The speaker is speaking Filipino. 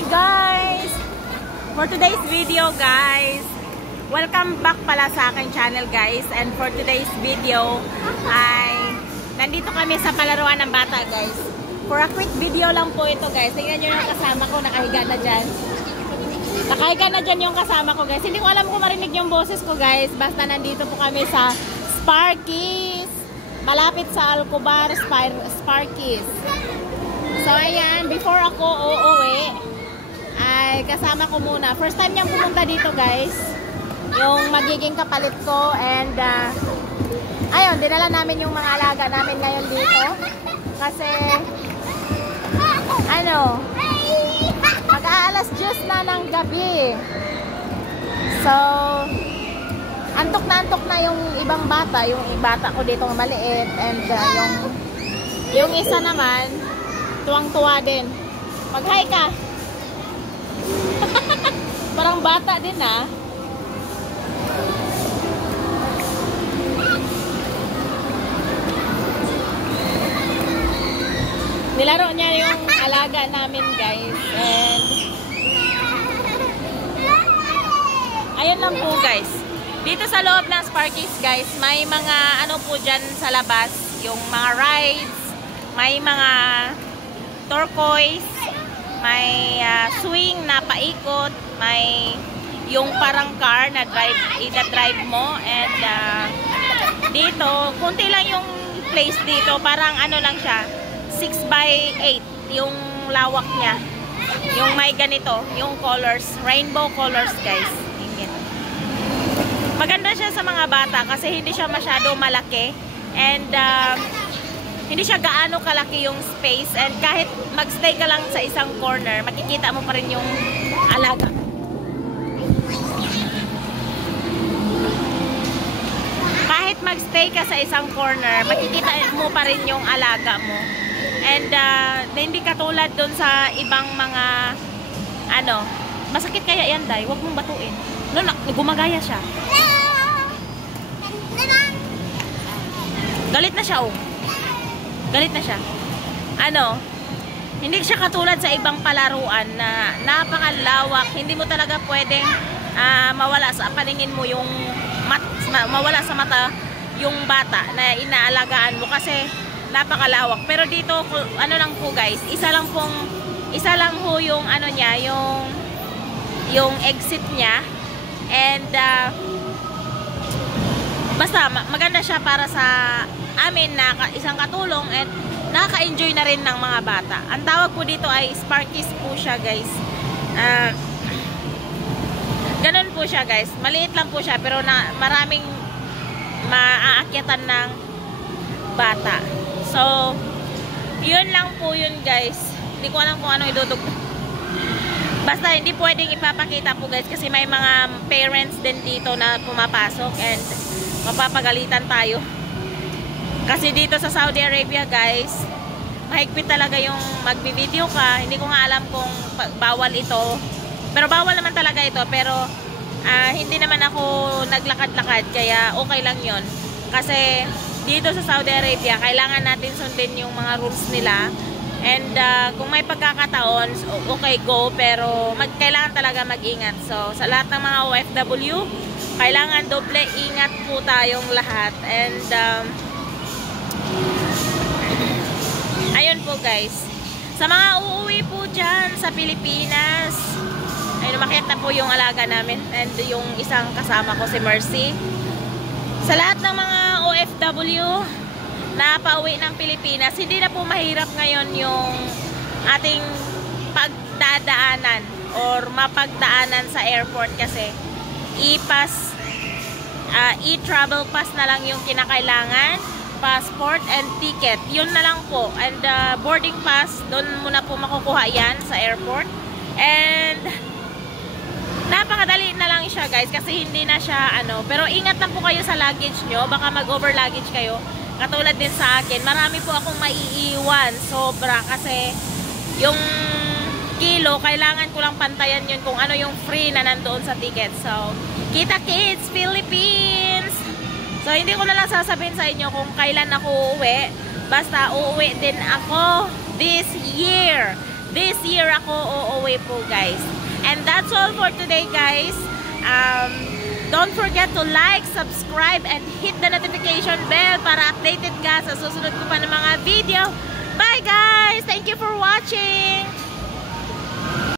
Hi guys! For today's video guys, welcome back pala sa aking channel guys. And for today's video ay nandito kami sa palaruan ng bata guys. For a quick video lang po ito guys. Tingnan nyo yung kasama ko, nakahiga na dyan. Nakahiga na dyan yung kasama ko guys. Hindi ko alam kung marinig yung boses ko guys. Basta nandito po kami sa Sparkies. Malapit sa Alcobar, Sparkies. So ayan, before ako uuwi, ay kasama ko muna. First time niyang pumunta dito guys. Yung magiging kapalit ko. And ayun, dinala namin yung mga alaga namin ngayon dito. Kasi, ano, mag-aalas 10 na ng gabi. So, antok na yung ibang bata. Yung bata ko dito maliit. And yung isa naman, tuwang-tuwa din. Mag-hi ka. Parang bata din ah. Nilaro niya yung alaga namin guys. And ayun lang po guys. Dito sa loob ng Sparkies guys, may mga ano po dyan sa labas. Yung mga rides. May mga turquoise. May swing na paikot. May yung parang car na drive mo. And dito, kunti lang yung place dito. Parang ano lang siya. 6x8 yung lawak niya. Yung may ganito, yung colors, rainbow colors guys. Maganda siya sa mga bata kasi hindi siya masyado malaki and hindi siya gaano kalaki yung space, and kahit magstay ka lang sa isang corner, makikita mo pa rin yung alaga. Kahit magstay ka sa isang corner, makikita mo pa rin yung alaga mo. And hindi katulad dun sa ibang mga ano, masakit kaya yan Day, huwag mong batuin. No, gumagaya siya. Galit na siya oh. Galit na siya. Ano, hindi siya katulad sa ibang palaruan na napakalawak. Hindi mo talaga pwedeng mawala sa paningin mo yung mawala sa mata yung bata na inaalagaan mo kasi napakalawak. Pero dito ano lang po guys, isa lang ho yung ano niya, yung exit niya. And basta maganda siya para sa amin na isang katulong, and nakaka-enjoy na rin ng mga bata. Ang tawag po dito ay Sparkies po siya guys. Ganun po siya guys. Maliit lang po siya pero maraming maaakyatan ng bata. So, yun lang po yun guys. Hindi ko alam kung ano idudog. Basta hindi pwedeng ipapakita po guys kasi may mga parents din dito na pumapasok and mapapagalitan tayo. Kasi dito sa Saudi Arabia guys, mahigpit talaga yung magbi-video ka. Hindi ko nga alam kung bawal ito. Pero bawal naman talaga ito. Pero hindi naman ako naglakad-lakad. Kaya okay lang yon. Kasi dito sa Saudi Arabia, kailangan natin sundin yung mga rules nila. And kung may pagkakataon, okay go. Pero kailangan talaga mag-ingat. So sa lahat ng mga OFW, kailangan doble ingat po tayong lahat. And ayun po guys, sa mga uuwi po dyan sa Pilipinas, ayun, umakyat na po yung alaga namin and yung isang kasama ko si Mercy. Sa lahat ng mga OFW na pauwi ng Pilipinas, hindi na po mahirap ngayon yung ating pagdadaanan or mapagdaanan sa airport kasi e-pass, e-travel pass na lang yung kinakailangan, passport and ticket, yun na lang po. And boarding pass, doon muna po makukuha yan sa airport. And napakadali na lang siya guys kasi hindi na siya ano, pero ingat lang po kayo sa luggage nyo, baka mag-over luggage kayo. Katulad din sa akin, marami po akong maiiwan sobra kasi yung kilo, kailangan ko lang pantayan yun kung ano yung free na nandoon sa ticket. So, Kita Kids Philippines! So, hindi ko na lang sasabihin sa inyo kung kailan ako uuwi. Basta uuwi din ako this year. this year ako uuwi po guys. And that's all for today guys. Don't forget to like, subscribe, and hit the notification bell para updated ka sa susunod ko pa ng mga video. Bye guys! Thank you for watching!